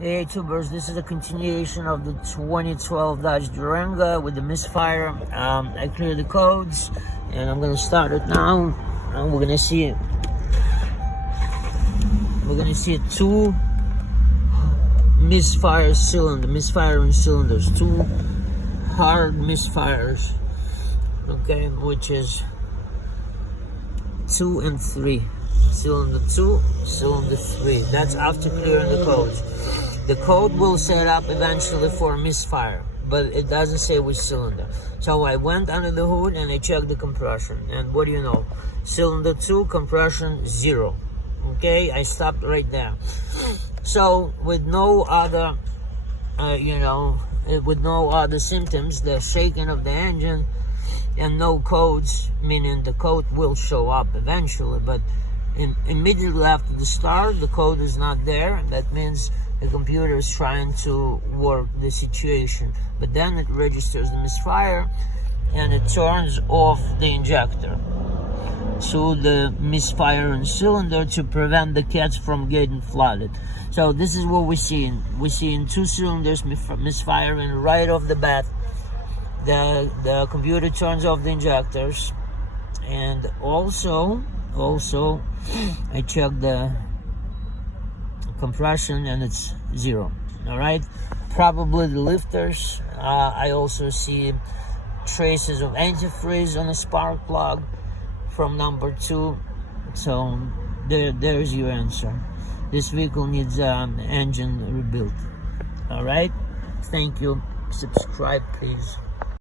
Hey tubers, this is a continuation of the 2012 Dodge Durango with the misfire. I cleared the codes and I'm gonna start it now, and we're gonna see two misfiring cylinders, two hard misfires, okay, which is 2 and 3. Cylinder 2, cylinder 3. That's after clearing the codes. The code will set up eventually for a misfire, but it doesn't say which cylinder. So I went under the hood and I checked the compression, and what do you know? Cylinder 2 compression 0. Okay, I stopped right there. So with no other with no other symptoms, the shaking of the engine and no codes, meaning the code will show up eventually, but immediately after the start, the code is not there. That means the computer is trying to work the situation, but then it registers the misfire and it turns off the injector to the misfiring cylinder to prevent the cats from getting flooded. So this is what we're seeing. We're seeing two cylinders misfiring right off the bat. The computer turns off the injectors, and also I checked the compression and it's 0. All right, probably the lifters. I also see traces of antifreeze on the spark plug from number 2. So there's your answer. This vehicle needs engine rebuilt. All right, thank you. Subscribe, please.